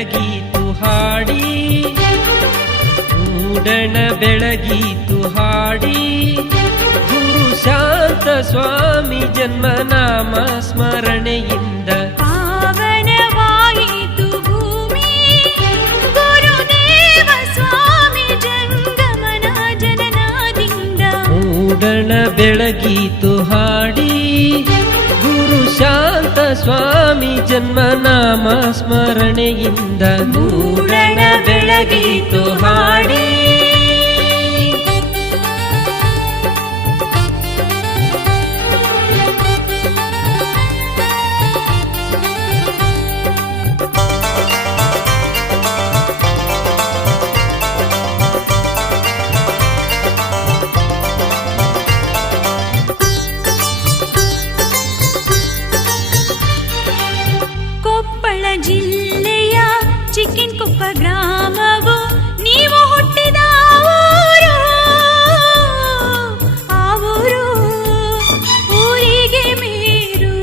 ಬೆಳಗೀತು ಹಾಡಿ ಮೂಡಣ ಬೆಳಗೀತು ಹಾಡಿ ಗುರು ಶಾಂತ ಸ್ವಾಮಿ ಜನ್ಮನಾಮ ಸ್ಮರಣೆಯಿಂದ ಪಾವನವಾಯಿತು ಭೂಮಿ ಗುರುದೇವ ಸ್ವಾಮಿ ಜಂಗಮನ ಜನನಾದಿಂದ ಮೂಡಣ ಬೆಳಗೀತು ಹಾಡಿ ಗುರು ಶಾಂತ ಸ್ವಾಮಿ ಜನ್ಮನಾಮ ಸ್ಮರಣೆಯಿಂದ ಮೂಡಣ ಬೆಳಗೀತು ಹಾಡಿ ಜಿಲ್ಲೆಯ ಚಿಕ್ಕನಕೊಪ್ಪ ಗ್ರಾಮವು ನೀವು ಹುಟ್ಟಿದ ಊರು ಆ ಊರು ಊರಿಗೆ ಮೇರು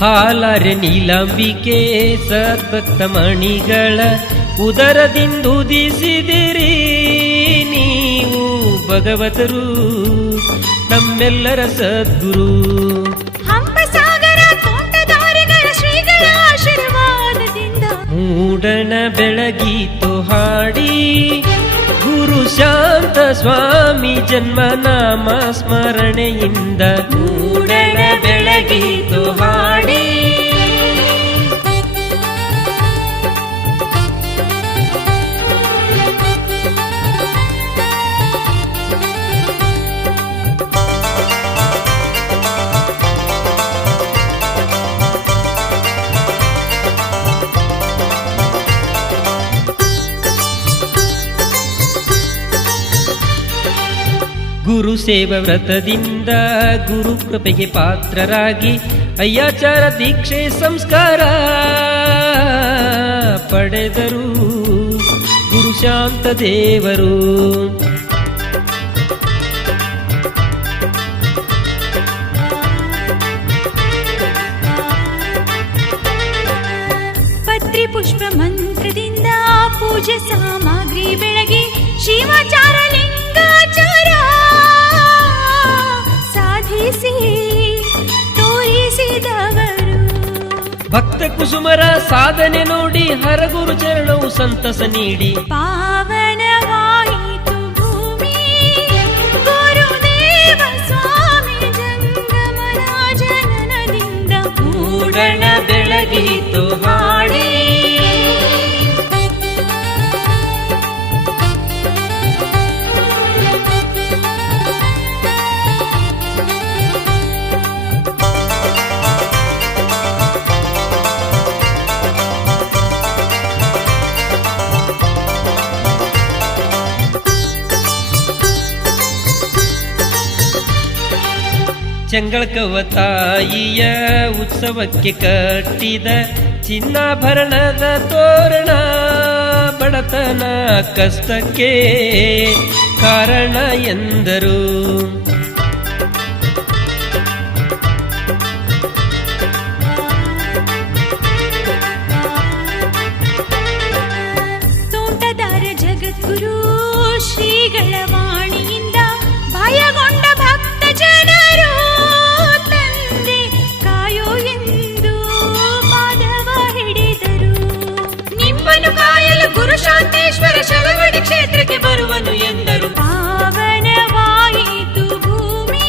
ಹಾಲಾರೆ ನೀಲಾಂಬಿಕೆ ಸದ್ಭಕ್ತ ಮಣಿಗಳ ಉದರದಿಂದುದಿಸಿದಿರಿ ನೀವು ಭಗವತರು ನಮ್ಮೆಲ್ಲರ ಸದ್ಗುರು ಹಂಪಸಾಗರ ತೋಟದಾರಿಗಳ ಶ್ರೀಗಳ ಆಶೀರ್ವಾದದಿಂದ ಮೂಡಣ ಬೆಳಗೀತು ಹಾಡಿ ಗುರು ಶಾಂತ ಸ್ವಾಮಿ ಜನ್ಮನಾಮ ಸ್ಮರಣೆಯಿಂದ ಮೂಡಣ ಬೆಳಗೀತು ಹಾಡಿ ಗುರು ಸೇವ ವ್ರತದಿಂದ ಗುರು ಕೃಪೆಗೆ ಪಾತ್ರರಾಗಿ ಅಯ್ಯಾಚಾರ ದೀಕ್ಷೆ ಸಂಸ್ಕಾರ ಪಡೆದರು ಗುರು ಶಾಂತ ದೇವರು ಪತ್ರಿ ಪುಷ್ಪ ಮಂತ್ರದಿಂದ ಪೂಜೆ ಸಾಮಗ್ರಿ ಬೆಳಗಿ ಶಿವಾಚಾರ ಲಿಂಗಾಚಾರ ಸಾಧಿಸಿ ತೋರಿಸಿದವರು ಭಕ್ತ ಕುಸುಮರ ಸಾಧನೆ ನೋಡಿ ಹರಗುರು ಚರಣವು ಸಂತಸ ನೀಡಿ ಪಾವನವಾಯಿತು ಭೂಮಿ ಗುರುದೇವ ಸ್ವಾಮಿ ಜಂಗಮನ ಜನನದಿಂದ ಮೂಡಣ ಬೆಳಗೀತು ಹಾಡಿ ಚೆಂಗಳಕವ್ವ ತಾಯಿಯ ಉತ್ಸವಕ್ಕೆ ಕಟ್ಟಿದ ಚಿನ್ನಾಭರಣದ ತೋರಣ ಬಡತನ ಕಷ್ಟಕ್ಕೆ ಕಾರಣ ಎಂದರು ತೋಂಟದಾರ ಜಗದ್ಗುರು ಶ್ರೀಗಳ ವಾಣಿಯಿಂದ ಭಯಗೊಂಡ ಭಕ್ತ ಜನರು ತಂದೆ ಕಾಯೋ ಎಂದು ಪಾದವ ಹಿಡಿದರು ನಿಮ್ಮನ್ನು ಕಾಯಲು ಗುರು ಶಾಂತೇಶ್ವರ ಶಲವಡಿ ಕ್ಷೇತ್ರಕ್ಕೆ ಬರುವನು ಎಂದರು ಪಾವನವಾಯಿತು ಭೂಮಿ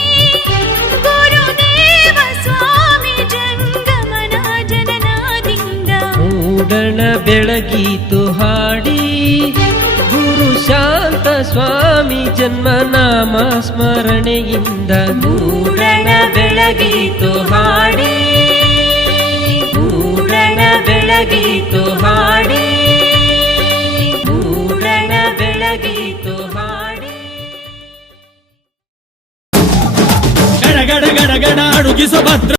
ಗುರುದೇವ ಸ್ವಾಮಿ ಜಂಗಮನ ಜನನಾದಿಂದ ಮೂಡಣ ಬೆಳಗೀತು ಹಾಡಿ ಗುರು ಶಾಂತ ಸ್ವಾಮಿ ಜನ್ಮನಾಮ ಸ್ಮರಣೆಯಿಂದ ಮೂಡಣ ಬೆಳಗೀತು ಹಾಡಿ ಮೂಡಣ ಬೆಳಗೀತು ಹಾಡಿ ಮೂಡಣ ಬೆಳಗೀತು ಹಾಡಿ ಗಡ ಗಡ ಗಡ ಗಡ ಅಡುಗಿಸೋ ಭದ್ರ